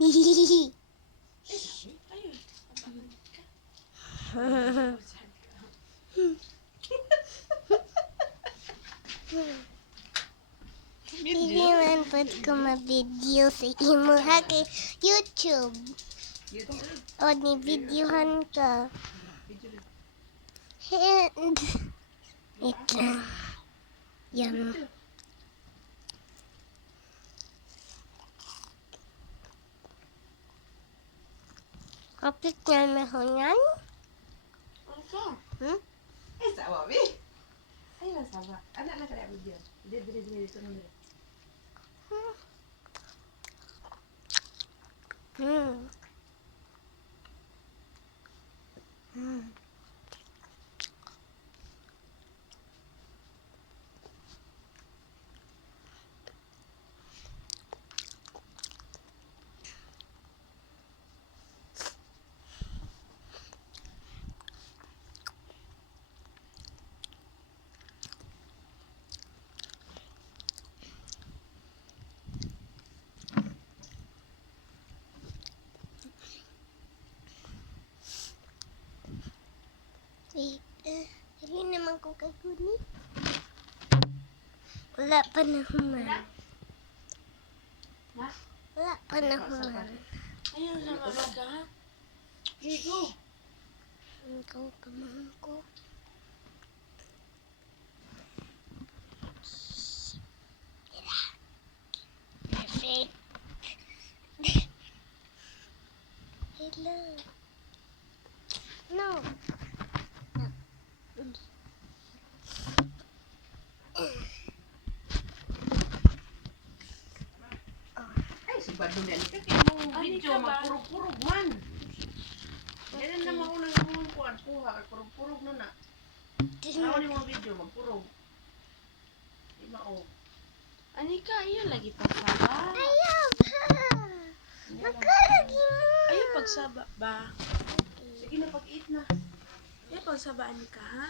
Hihihi. Ayun. Hindi man po ko ma-video sa imo ha kay YouTube. O ni-videohan ka. And ito. Yan. Kapit nga na ho yan. Ano ka? Eh, sawa, be. Ay, sawa. Anak na kaya video. Dito na dito. Wait, hindi naman ko kaguni. Wala pa na human. Ha? Wala pa na human. Ayun lang ka. Digo. Ikaw kamang ko. Perfect. Hello. No. Ay, si Badong yan. Kaya mong video, magpurog-purog man. Yan na maunang mong kuhan. Kuha, purog-purog na na. Ako ni mga video, magpurog. Di mao. Anika, ayun lagi pagsaba. Ayaw pa. Nakalagi mo. Ayun pagsaba ba? Sige na, pag-eat na. Ayun pagsaba, Anika, ha?